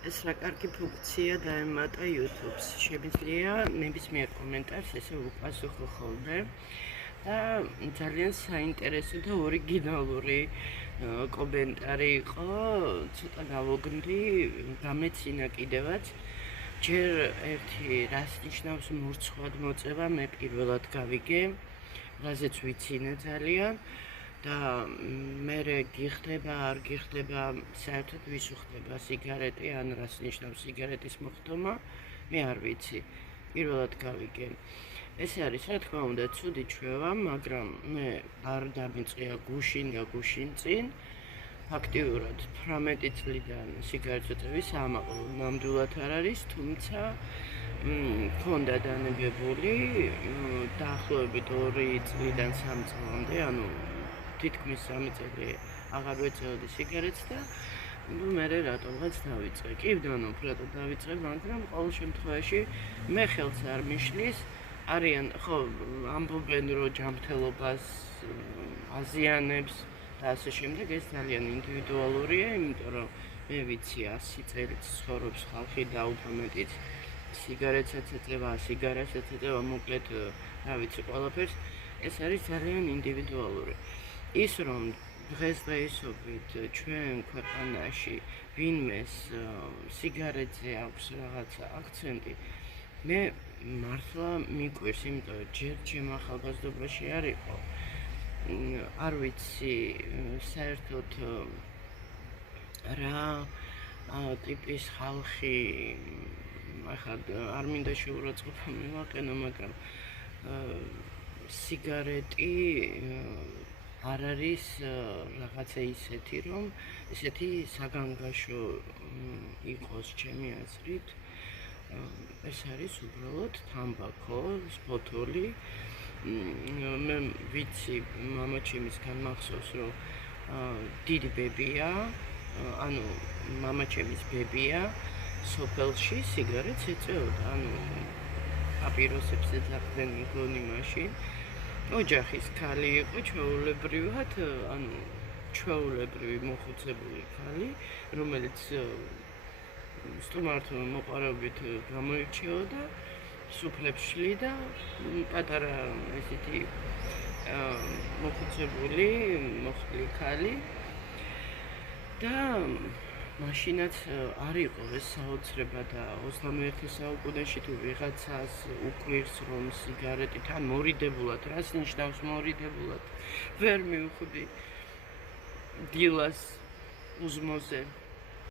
ეს რა კარგი ფუნქცია დაემატა YouTube-ს. Შემიძლია ნებისმიერ კომენტარს ესე უპასუხო ხოლმე და ძალიან საინტერესო და ორიგინალური კომენტარი იყო. ცოტა გავოგნდი, გამეცინა კიდევაც. ჯერ ერთი რას ნიშნავს მურცხვად მოწევა, მე პირველად გავიგე, რაზეც ვიცინე ძალიან. და მერე გიხდება, არ გიხდება, საერთოდ ვის უხდება სიგარეტი, ან რას ნიშნავს სიგარეტის მოხდომა, მე არ ვიცი. პირველად გავიგე. ეს არის, რა თქმა უნდა, ცუდი ჩვევა, მაგრამ მე არ დამიწყია გუშინ და გუშინ წინ. ფაქტიურად 18 წლიდან სიგარეტს ვეწევი, სამაყო ნამდვილად არ არის, თუმცა მქონდა დანებებული დაახლოებით 2 წლიდან 3 წლამდე, ანუ თითქმის 3 წელი აღარ ვეწეოდი სიგარეტს და მერე რატომღაც დავიწყე. კი ვდანობრატო დავიწყე, მაგრამ ყოველ შემთხვევაში მე ხელს არ მიშლის. არიან ხო ამბობენ რომ ჯანმრთელობას აზიანებს და ასე შემდეგ, ეს ძალიან ინდივიდუალურია, იმიტომ რომ მე ვიცი 100 წელიც ცხოვრობს ხალხი და უფრო მეტიც სიგარეტსაც ეწევა, სიგარას ეწევა, მოკლედ რა ვიცი ყველაფერს, ეს არის ძალიან ინდივიდუალური. ის რომ დღესდღეობით ჩვენ ქვეყანაში ვინმეს სიგარეტზე აქვს რაღაცა აქცენტი, მე მართლა მიკვირს, იმიტომ რომ ჯერ ჩემ ახალგაზრდობაში არ იყო. არ ვიცი საერთოდ რა ტიპის ხალხი, ახლა არ მინდა შეურაცხყოფა მივაყენო, მაგრამ სიგარეტი არ არის რაღაცა ისეთი, რომ ესეთი საგანგაშო იყოს ჩემი აზრით. ეს არის უბრალოდ თამბაქო, სპოთოლი. მე ვიცი, მამაჩემისგან მახსოვს, რომ დიდი ბებია, ანუ მამაჩემის ბებია სოფელში სიგარეტს ეწეოდა, ანუ პაპიროსებს ეძახდნენ მიგონი მაშინ. ოჯახის ქალი იყო, ჩვეულებრივად, ანუ ჩვეულებრივი მოხუცებული ქალი, რომელიც სტუმართა მოყვარებით გამოირჩეოდა, სუფლებს შლიდა, პატარა ესეთი მოხუცებული, მოხდილი ქალი და მაშინაც არ იყო ეს საოცრება და 21 საუკუნეში თუ ვიღაცას უკვირს რომ სიგარეტი თან მორიდებულად, რას ნიშნავს მორიდებულად, ვერ მივხვდი დილას უზმოზე.